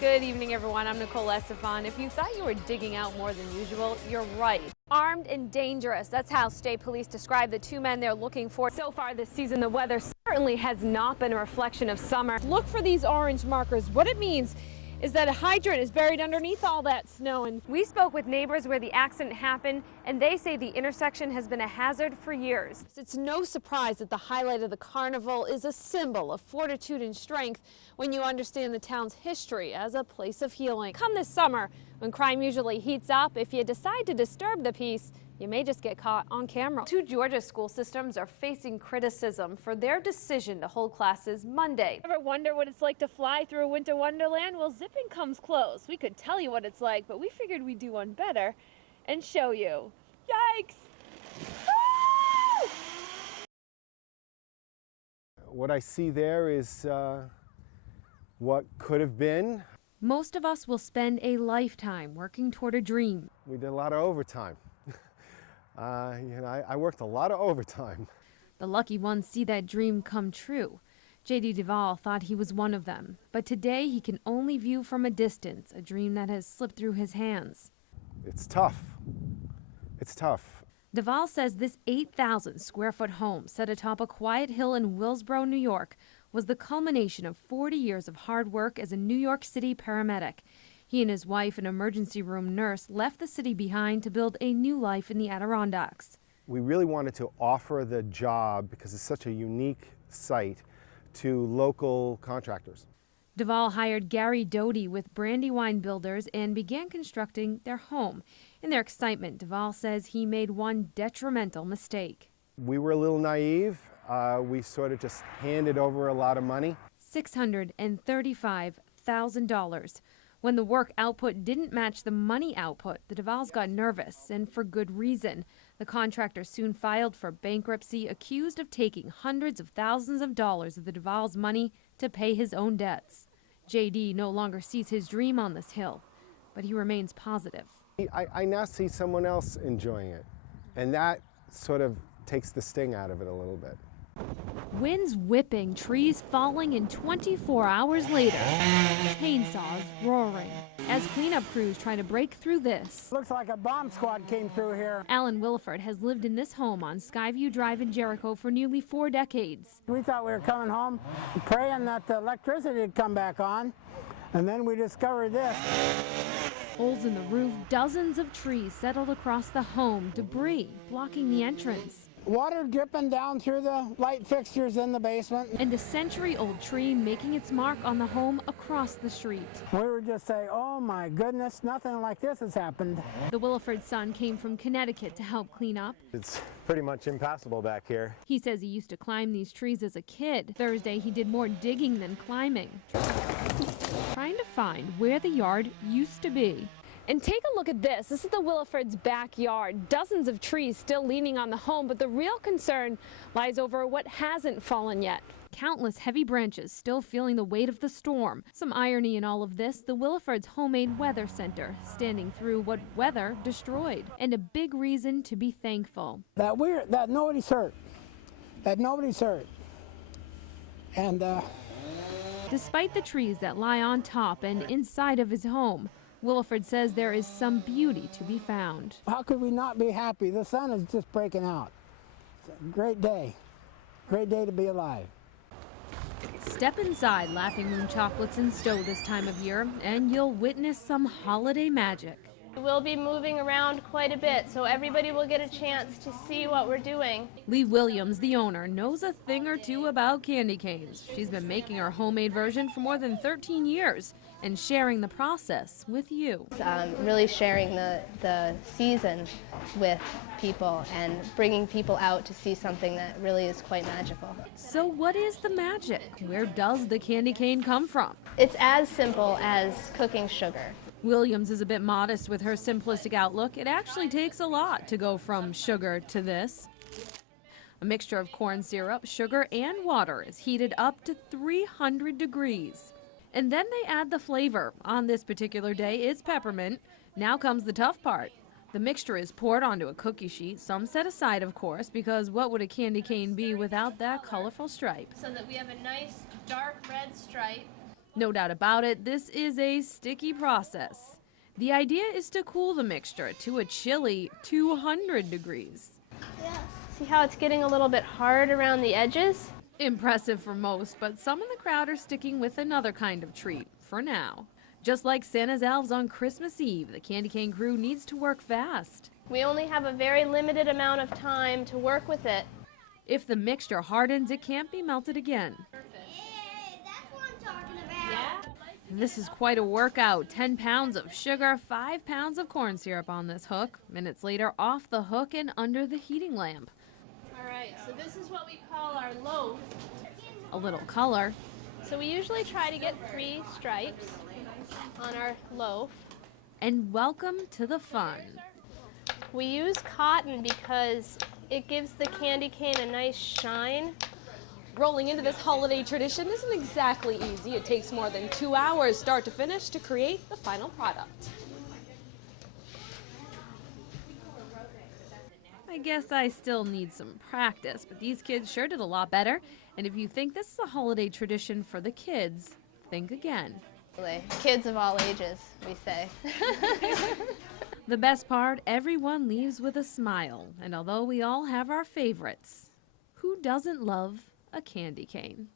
Good evening, everyone. I'm Nicole Estefan. If you thought you were digging out more than usual, you're right. Armed and dangerous. That's how state police describe the two men they're looking for. So far this season, the weather certainly has not been a reflection of summer. Look for these orange markers. What it means is that a hydrant is buried underneath all that snow. And we spoke with neighbors where the accident happened, and they say the intersection has been a hazard for years. It's no surprise that the highlight of the carnival is a symbol of fortitude and strength when you understand the town's history as a place of healing. Come this summer, when crime usually heats up, if you decide to disturb the peace, you may just get caught on camera. Two Georgia school systems are facing criticism for their decision to hold classes Monday. Ever wonder what it's like to fly through a winter wonderland? Well, zipping comes close. We could tell you what it's like, but we figured we'd do one better and show you. Yikes! Woo! What I see there is what could have been. Most of us will spend a lifetime working toward a dream. We did a lot of overtime. I worked a lot of overtime. The lucky ones see that dream come true. J.D. Duvall thought he was one of them, but today he can only view from a distance a dream that has slipped through his hands. It's tough. It's tough. Duvall says this 8,000 square foot home set atop a quiet hill in Willsboro, New York, was the culmination of 40 years of hard work as a New York City paramedic. He and his wife, an emergency room nurse, left the city behind to build a new life in the Adirondacks. We really wanted to offer the job, because it's such a unique site, to local contractors. Duvall hired Gary Doty with Brandywine Builders and began constructing their home. In their excitement, Duvall says he made one detrimental mistake. We were a little naive. We sort of just handed over a lot of money. $635,000. When the work output didn't match the money output, the Duvalls got nervous, and for good reason. The contractor soon filed for bankruptcy, accused of taking hundreds of thousands of dollars of the Duvalls' money to pay his own debts. J.D. no longer sees his dream on this hill, but he remains positive. I now see someone else enjoying it, and that sort of takes the sting out of it a little bit. Winds whipping, trees falling, and 24 hours later, chainsaws roaring. As cleanup crews try to break through this. Looks like a bomb squad came through here. Alan Williford has lived in this home on Skyview Drive in Jericho for nearly 4 decades. We thought we were coming home praying that the electricity would come back on, and then we discovered this. Holes in the roof, dozens of trees settled across the home, debris blocking the entrance. Water dripping down through the light fixtures in the basement. And a century-old tree making its mark on the home across the street. We were just saying, oh my goodness, nothing like this has happened. The Williford son came from Connecticut to help clean up. It's pretty much impassable back here. He says he used to climb these trees as a kid. Thursday, he did more digging than climbing, trying to find where the yard used to be. And take a look at this. This is the Williford's backyard. Dozens of trees still leaning on the home, but the real concern lies over what hasn't fallen yet. Countless heavy branches still feeling the weight of the storm. Some irony in all of this, the Williford's homemade weather center, standing through what weather destroyed. And a big reason to be thankful. That nobody's hurt. That nobody's hurt. And despite the trees that lie on top and inside of his home, Williford says there is some beauty to be found. How could we not be happy? The sun is just breaking out. It's a great day. Great day to be alive. Step inside Laughing Moon Chocolates in Stowe this time of year, and you'll witness some holiday magic. We'll be moving around quite a bit, so everybody will get a chance to see what we're doing. Lee Williams, the owner, knows a thing or two about candy canes. She's been making her homemade version for more than 13 years and sharing the process with you. Really sharing the season with people and bringing people out to see something that really is quite magical. So what is the magic? Where does the candy cane come from? It's as simple as cooking sugar. Williams is a bit modest with her simplistic outlook. It actually takes a lot to go from sugar to this. A mixture of corn syrup, sugar, and water is heated up to 300 degrees. And then they add the flavor. On this particular day, it's peppermint. Now comes the tough part. The mixture is poured onto a cookie sheet, some set aside, of course, because what would a candy cane be without that colorful stripe? So that we have a nice dark red stripe. No doubt about it, this is a sticky process. The idea is to cool the mixture to a chilly 200 degrees. See how it's getting a little bit hard around the edges? Impressive for most, but some in the crowd are sticking with another kind of treat, for now. Just like Santa's elves on Christmas Eve, the candy cane crew needs to work fast. We only have a very limited amount of time to work with it. If the mixture hardens, it can't be melted again. Hey, that's what I'm talking about. This is quite a workout. 10 pounds of sugar, 5 pounds of corn syrup on this hook. Minutes later, off the hook and under the heating lamp. All right, so this is what we call our loaf. A little color. So we usually try to get 3 stripes on our loaf. And welcome to the fun. We use cotton because it gives the candy cane a nice shine. Rolling into this holiday tradition isn't exactly easy. It takes more than 2 hours start to finish to create the final product. I guess I still need some practice, but these kids sure did a lot better. And if you think this is a holiday tradition for the kids, think again. Kids of all ages, we say. The best part, everyone leaves with a smile. And although we all have our favorites, who doesn't love a candy cane?